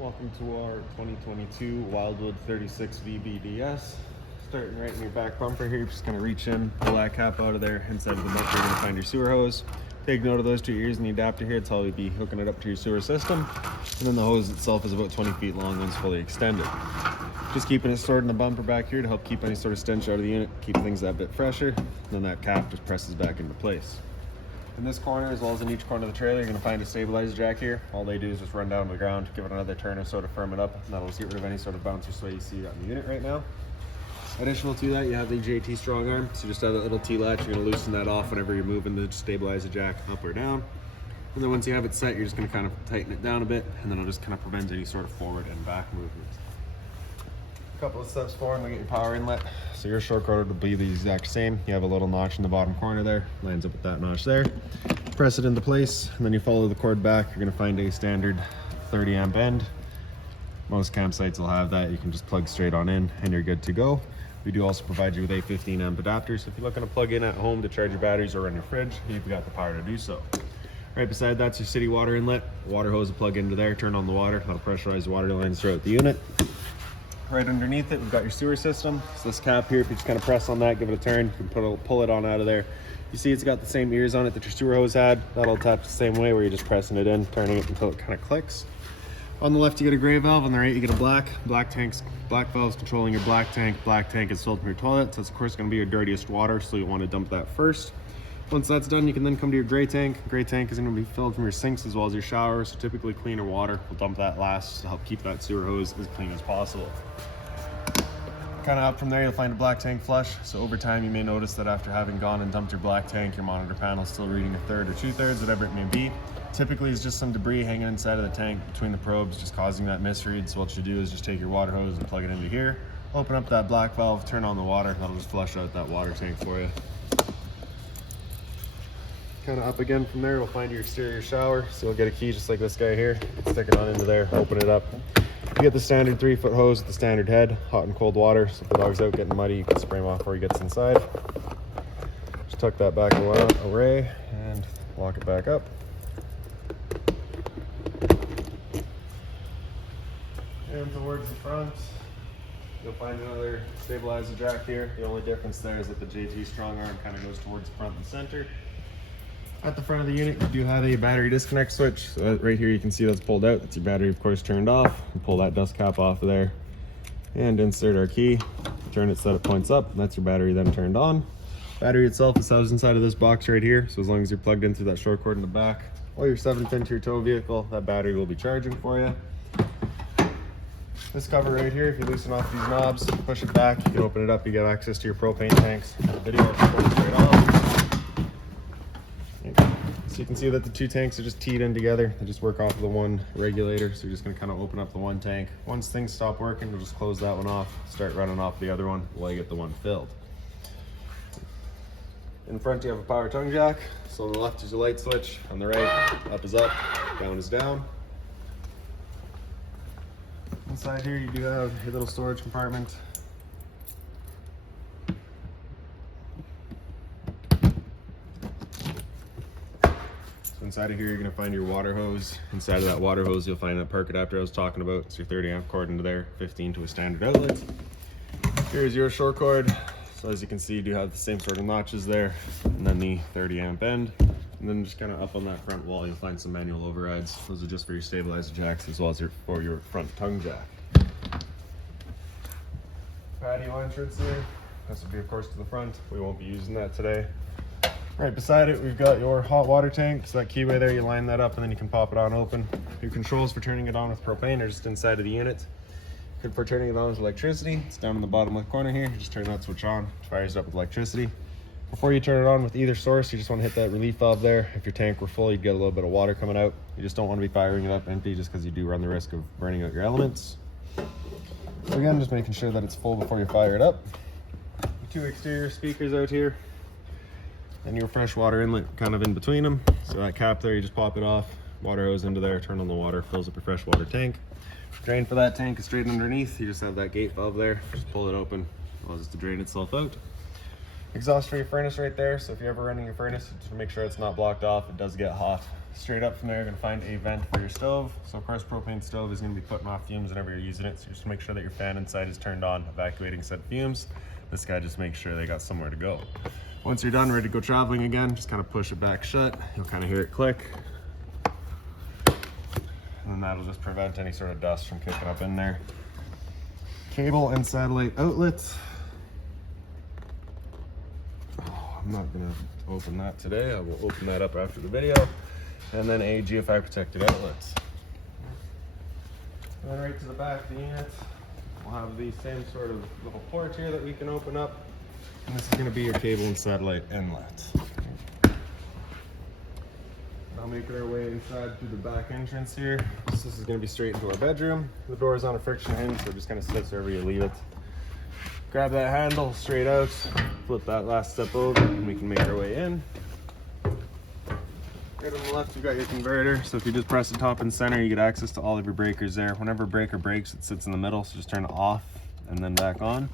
Welcome to our 2022 Wildwood 36 VBDS. Starting right in your back bumper here, you're just going to reach in, pull that cap out of there. Inside of the bumper, you're going to find your sewer hose. Take note of those two ears and the adapter here. It's how you'll be hooking it up to your sewer system. And then the hose itself is about 20 feet long when it's fully extended. Just keeping it stored in the bumper back here to help keep any sort of stench out of the unit, keep things that bit fresher. And then that cap just presses back into place. In this corner, as well as in each corner of the trailer, you're going to find a stabilizer jack here. All they do is just run down to the ground, give it another turn or so to firm it up, and that'll just get rid of any sort of bounce or sway you see on the unit right now. Additional to that, you have the JT strong arm. So you just have that little T-latch. You're going to loosen that off whenever you're moving the stabilizer jack up or down. And then once you have it set, you're just going to kind of tighten it down a bit, and then it'll just kind of prevent any sort of forward and back movement. A couple of steps forward, we get your power inlet. So your short cord will be the exact same. You have a little notch in the bottom corner there, lines up with that notch there. Press it into place, and then you follow the cord back. You're going to find a standard 30 amp end. Most campsites will have that. You can just plug straight on in and you're good to go. We do also provide you with a 15 amp adapter, so if you're looking to plug in at home to charge your batteries or run your fridge, you've got the power to do so. Right beside that's your city water inlet. Water hose will plug into there, turn on the water. That'll pressurize water lines throughout the unit. Right underneath it, we've got your sewer system. So this cap here, if you just kind of press on that, give it a turn, you can pull it on out of there. You see it's got the same ears on it that your sewer hose had. That'll attach the same way where you're just pressing it in, turning it until it kind of clicks. On the left, you get a gray valve. On the right, you get a black. Black valve's controlling your black tank. Black tank is filled from your toilet. So that's of course gonna be your dirtiest water, so you wanna dump that first. Once that's done, you can then come to your gray tank. Gray tank is gonna be filled from your sinks as well as your showers. So typically cleaner water. We'll dump that last to help keep that sewer hose as clean as possible. Kind of up from there, you'll find a black tank flush. So over time, you may notice that after having gone and dumped your black tank, your monitor panel is still reading a third or 2/3, whatever it may be. Typically, it's just some debris hanging inside of the tank between the probes, just causing that misread. So what you do is just take your water hose and plug it into here, open up that black valve, turn on the water, that'll just flush out that water tank for you. Kind of up again from there, we'll find your exterior shower. So you'll get a key just like this guy here, stick it on into there, open it up. You get the standard 3-foot hose with the standard head, hot and cold water. So if the dog's out getting muddy, you can spray him off before he gets inside. Just tuck that back away and lock it back up. And towards the front, you'll find another stabilizer jack here. The only difference there is that the JT strong arm kind of goes towards the front and center. At the front of the unit, you do have a battery disconnect switch. So right here, you can see that's pulled out. That's your battery, of course, turned off. We'll pull that dust cap off of there and insert our key. Turn it so that it points up. That's your battery then turned on. Battery itself is housed inside of this box right here. So as long as you're plugged in through that short cord in the back or your 7-pin to your tow vehicle, that battery will be charging for you. This cover right here, if you loosen off these knobs, push it back, you can open it up, you get access to your propane tanks. The video will go straight off. So you can see that the two tanks are just teed in together. They just work off of the one regulator. So you're just gonna kind of open up the one tank. Once things stop working, we'll just close that one off, start running off the other one while you get the one filled. In front, you have a power tongue jack. So on the left is your light switch. On the right, up is up, down is down. Inside here, you do have your little storage compartment. So inside of here, you're gonna find your water hose. Inside of that water hose, you'll find that perk adapter I was talking about. It's your 30 amp cord into there, 15 to a standard outlet. Here's your short cord. So as you can see, you do have the same sort of notches there, and then the 30 amp end. And then just kind of up on that front wall, you'll find some manual overrides. Those are just for your stabilizer jacks as well as for your front tongue jack. Patio entrance here. This will be, of course, to the front. We won't be using that today. Right beside it, we've got your hot water tank. So that keyway there, you line that up and then you can pop it on open. Your controls for turning it on with propane are just inside of the unit. Good for turning it on with electricity. It's down in the bottom left corner here. You just turn that switch on, it fires it up with electricity. Before you turn it on with either source, you just want to hit that relief valve there. If your tank were full, you'd get a little bit of water coming out. You just don't want to be firing it up empty just because you do run the risk of burning out your elements. So again, just making sure that it's full before you fire it up. Two exterior speakers out here. And your fresh water inlet kind of in between them. So that cap there, you just pop it off, water hose into there, turn on the water, fills up your fresh water tank. Drain for that tank is straight underneath. You just have that gate valve there. Just pull it open, allows it to drain itself out. exhaust for your furnace right there. So if you're ever running your furnace, just make sure it's not blocked off. It does get hot. Straight up from there, you're gonna find a vent for your stove. So of course, propane stove is gonna be putting off fumes whenever you're using it. So just make sure that your fan inside is turned on, evacuating said fumes. This guy just makes sure they got somewhere to go. Once you're done, ready to go traveling again, just kind of push it back shut. You'll kind of hear it click. And then that'll just prevent any sort of dust from kicking up in there. Cable and satellite outlets. I'm not gonna open that today. I will open that up after the video. And then a GFI protected outlets. And then right to the back of the unit, we'll have the same sort of little port here that we can open up. And this is gonna be your cable and satellite inlet. Now making our way inside through the back entrance here. So this is gonna be straight into our bedroom. The door is on a friction hinge, so it just kind of sits wherever you leave it. Grab that handle straight out, flip that last step over, and we can make our way in. Right on the left, you've got your converter. So if you just press the top and center, you get access to all of your breakers there. Whenever a breaker breaks, it sits in the middle, so just turn it off and then back on.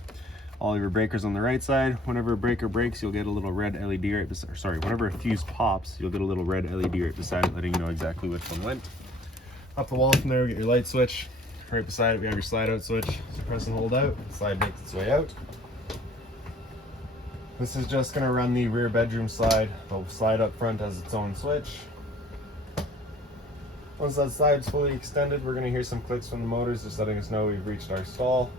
All of your breakers on the right side. Whenever a breaker breaks, you'll get a little red LED right beside, sorry, whenever a fuse pops, you'll get a little red LED right beside it, letting you know exactly which one went. Up the wall from there, we get your light switch. Right beside it, we have your slide out switch. So press and hold out, the slide makes its way out. This is just gonna run the rear bedroom slide. The slide up front has its own switch. Once that slide's fully extended, we're gonna hear some clicks from the motors, just letting us know we've reached our stall.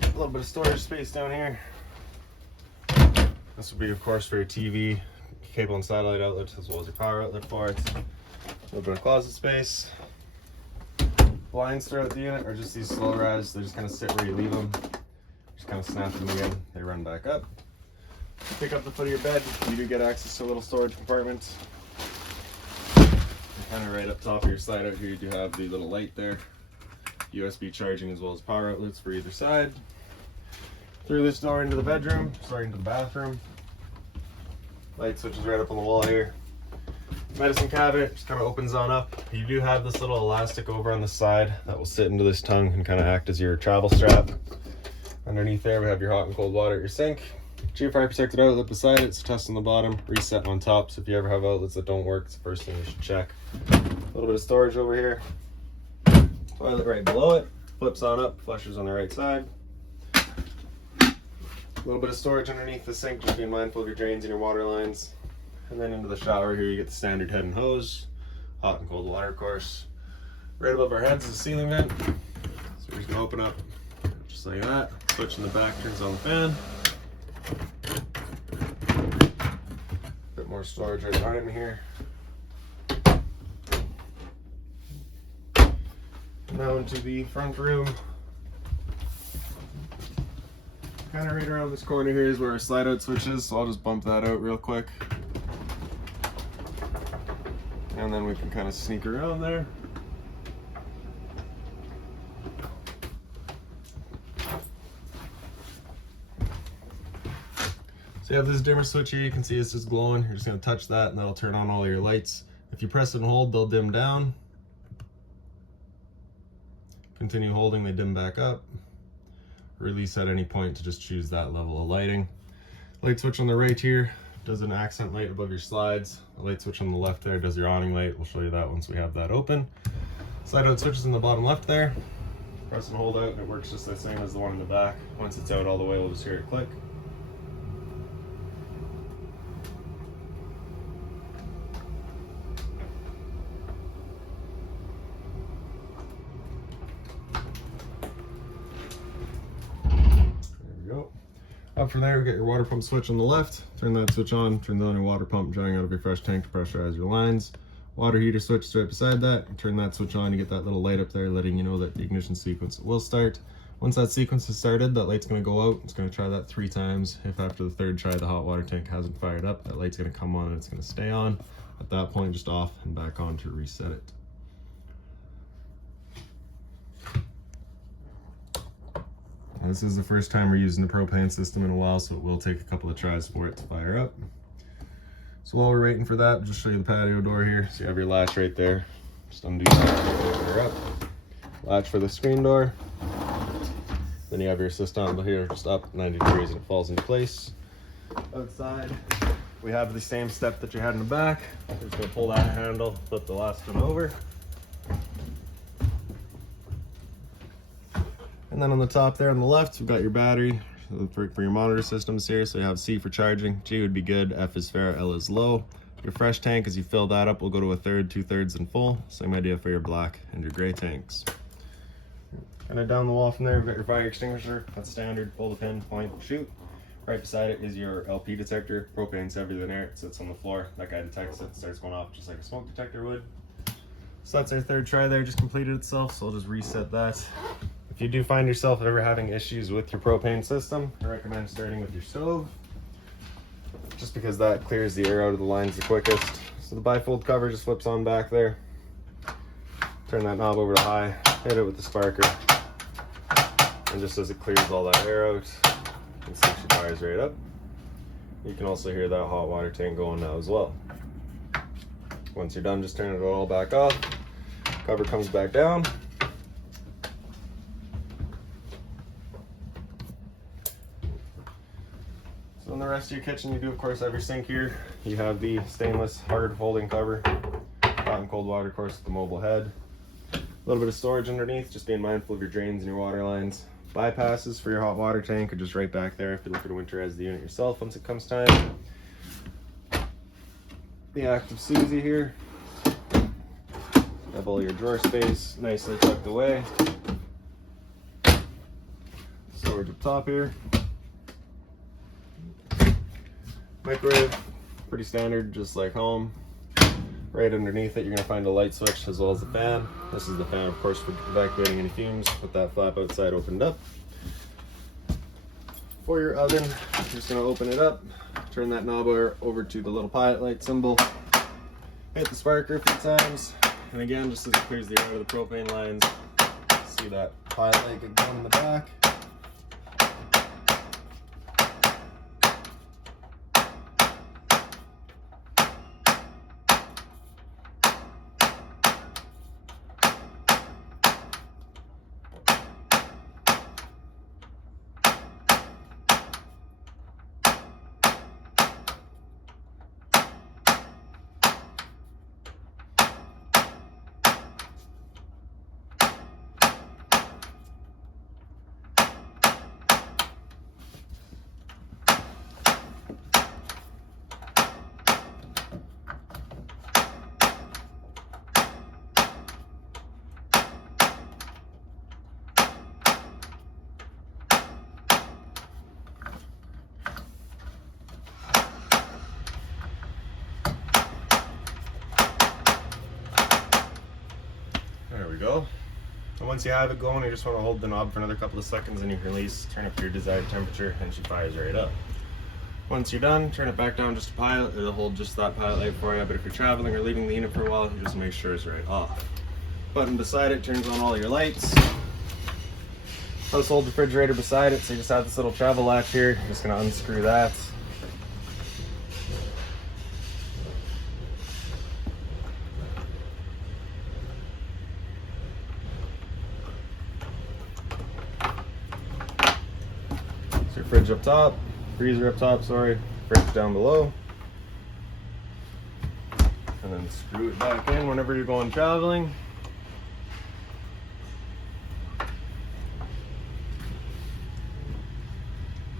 A little bit of storage space down here. This will be, of course, for your TV, cable and satellite outlets, as well as your power outlet for it. A little bit of closet space. Blinds throughout the unit are just these slow rise. They're just kind of sit where you leave them. Just kind of snap them again. They run back up. Pick up the foot of your bed. You do get access to a little storage compartment. Kind of right up top of your slide out here, you do have the little light there. USB charging as well as power outlets for either side. Through this door into the bedroom, sorry, into the bathroom. Light switch is right up on the wall here. Medicine cabinet just kind of opens on up. You do have this little elastic over on the side that will sit into this tongue and kind of act as your travel strap. Underneath there, we have your hot and cold water at your sink. GFI protected outlet beside it. It's test on the bottom, reset on top. So if you ever have outlets that don't work, it's the first thing you should check. A little bit of storage over here. Toilet right below it. Flips on up, flushes on the right side. A little bit of storage underneath the sink, just being mindful of your drains and your water lines. And then into the shower here, you get the standard head and hose, hot and cold water, of course. Right above our heads is a ceiling vent. So we're just gonna open up just like that. Switch in the back turns on the fan. Bit more storage right behind me here. Now into the front room. Kind of right around this corner here is where our slide out switch is, so I'll just bump that out real quick. And then we can kind of sneak around there. So you have this dimmer switch here, you can see it's just glowing. You're just gonna touch that and that'll turn on all your lights. If you press and hold, they'll dim down. Continue holding, they dim back up. Release at any point to just choose that level of lighting. Light switch on the right here does an accent light above your slides. The light switch on the left there does your awning light. We'll show you that once we have that open. Slide out switch is in the bottom left there. Press and hold out and it works just the same as the one in the back. Once it's out all the way, we'll just hear it click. Up from there, we got your water pump switch on the left. Turn that switch on, turns on your water pump, drawing out of your fresh tank to pressurize your lines. Water heater switch is right beside that. Turn that switch on, you get that little light up there letting you know that the ignition sequence will start. Once that sequence is started, that light's gonna go out. It's gonna try that 3 times. If after the 3rd try the hot water tank hasn't fired up, that light's gonna come on and it's gonna stay on. At that point, just off and back on to reset it. This is the first time we're using the propane system in a while, so it will take a couple of tries for it to fire up. So while we're waiting for that, just show you the patio door here. So you have your latch right there. Just undo that, open her up. Latch for the screen door. Then you have your assist on here, just up 90 degrees and it falls into place. Outside, we have the same step that you had in the back. We're just gonna pull that handle, flip the last one over. And then on the top there on the left, we've got your battery for your monitor systems here. So you have C for charging, G would be good, F is fair, L is low. Your fresh tank, as you fill that up, will go to 1/3, 2/3 and full. Same idea for your black and your gray tanks. Kind of down the wall from there, we've got your fire extinguisher. That's standard, pull the pin, point, shoot. Right beside it is your LP detector. Propane's heavier than air, it sits on the floor. That guy detects it, starts going off just like a smoke detector would. So that's our third try there, just completed itself, so I'll just reset that. If you do find yourself ever having issues with your propane system, I recommend starting with your stove, just because that clears the air out of the lines the quickest. So the bifold cover just flips on back there. Turn that knob over to high, hit it with the sparker, and just as it clears all that air out, you can see she fires right up. You can also hear that hot water tank going now as well. Once you're done, just turn it all back off. Cover comes back down. So in the rest of your kitchen, you do of course have your sink here. You have the stainless hard holding cover, hot and cold water, of course, with the mobile head. A little bit of storage underneath, just being mindful of your drains and your water lines. Bypasses for your hot water tank are just right back there if you're looking to winterize the unit yourself once it comes time. The active Susie here. Have all your drawer space nicely tucked away. Storage up top here. Microwave, pretty standard, just like home. Right underneath it, you're gonna find a light switch as well as the fan. This is the fan, of course, for evacuating any fumes with that flap outside opened up. For your oven, you're just gonna open it up, turn that knob over to the little pilot light symbol, hit the sparker a few times, and again, just as it clears the air out of the propane lines, see that pilot light get going in the back. There we go. And once you have it going, you just want to hold the knob for another couple of seconds and you can release, turn up to your desired temperature, and she fires right up. Once you're done, turn it back down just a pilot. It'll hold just that pilot light for you, but if you're traveling or leaving the unit for a while, you just make sure it's right off. Button beside it turns on all your lights. Household refrigerator beside it, so you just have this little travel latch here. You're just going to unscrew that. Your fridge up top, freezer up top, sorry, fridge down below. And then screw it back in whenever you're going traveling.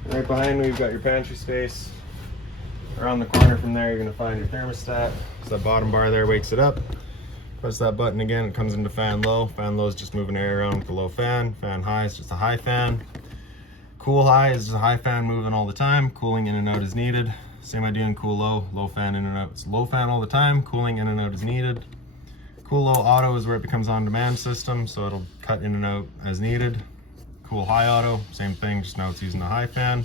Right behind me, you've got your pantry space. Around the corner from there, you're gonna find your thermostat. So that bottom bar there wakes it up. Press that button again, it comes into fan low. Fan low is just moving air around with the low fan. Fan high is just a high fan. Cool high is just a high fan moving all the time. Cooling in and out is needed. Same idea in cool low. Low fan in and out. It's low fan all the time. Cooling in and out is needed. Cool low auto is where it becomes on demand system, so it'll cut in and out as needed. Cool high auto, same thing, just now it's using the high fan.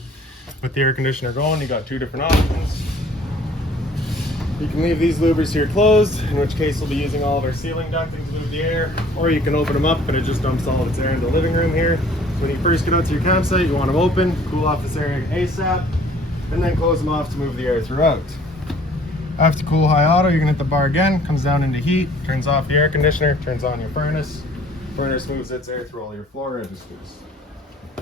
With the air conditioner going, you got two different options. You can leave these louvers here closed, in which case we'll be using all of our ceiling ducting to move the air, or you can open them up and it just dumps all of its air into the living room here. When you first get out to your campsite, you want them open, cool off this area ASAP, and then close them off to move the air throughout. After cool high auto, you're gonna hit the bar again, comes down into heat, turns off the air conditioner, turns on your furnace. Furnace moves its air through all your floor registers.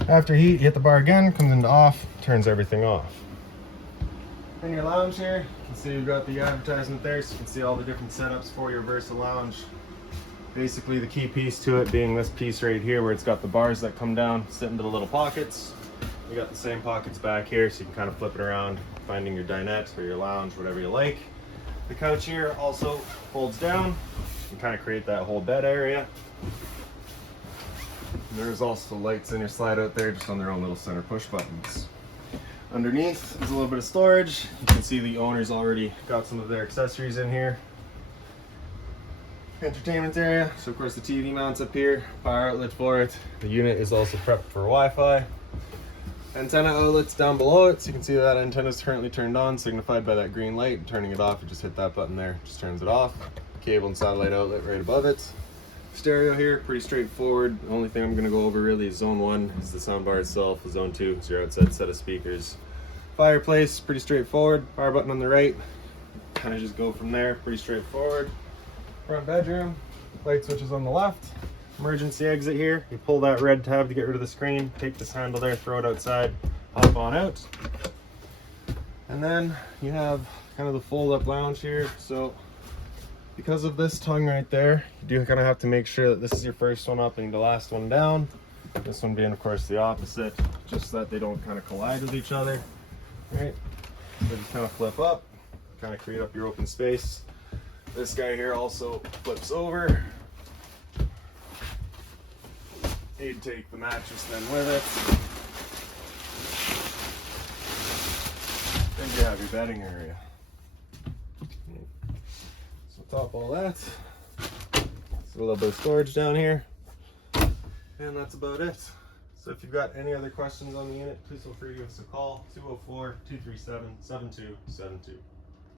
After heat, you hit the bar again, comes into off, turns everything off. In your lounge here, you can see you've got the advertisement there, so you can see all the different setups for your Versa lounge. Basically the key piece to it being this piece right here where it's got the bars that come down, sit into the little pockets. You got the same pockets back here, so you can kind of flip it around, finding your dinette or your lounge, whatever you like. The couch here also folds down and kind of create that whole bed area. And there's also lights in your slide out there just on their own little center push buttons. Underneath is a little bit of storage. You can see the owner's already got some of their accessories in here. Entertainment area, so of course the TV mounts up here, power outlet for it. The unit is also prepped for Wi-Fi. Antenna outlets down below it, so you can see that antenna is currently turned on, signified by that green light. Turning it off, you just hit that button there, just turns it off. Cable and satellite outlet right above it. Stereo here, pretty straightforward. The only thing I'm going to go over really is zone 1 is the soundbar itself. The zone 2 is your outside set of speakers. Fireplace, pretty straightforward. Power button on the right. Kind of just go from there, pretty straightforward. Front bedroom, light switches on the left. Emergency exit here. You pull that red tab to get rid of the screen. Take this handle there, throw it outside, hop on out. And then you have kind of the fold-up lounge here. So because of this tongue right there, you do kind of have to make sure that this is your first one up and the last one down. This one being, of course, the opposite, just so that they don't kind of collide with each other. Right? So just kind of flip up, kind of create up your open space. This guy here also flips over. You'd take the mattress then with it. Then you have your bedding area. So top all that. So a little bit of storage down here. And that's about it. So if you've got any other questions on the unit, please feel free to give us a call, 204-237-7272.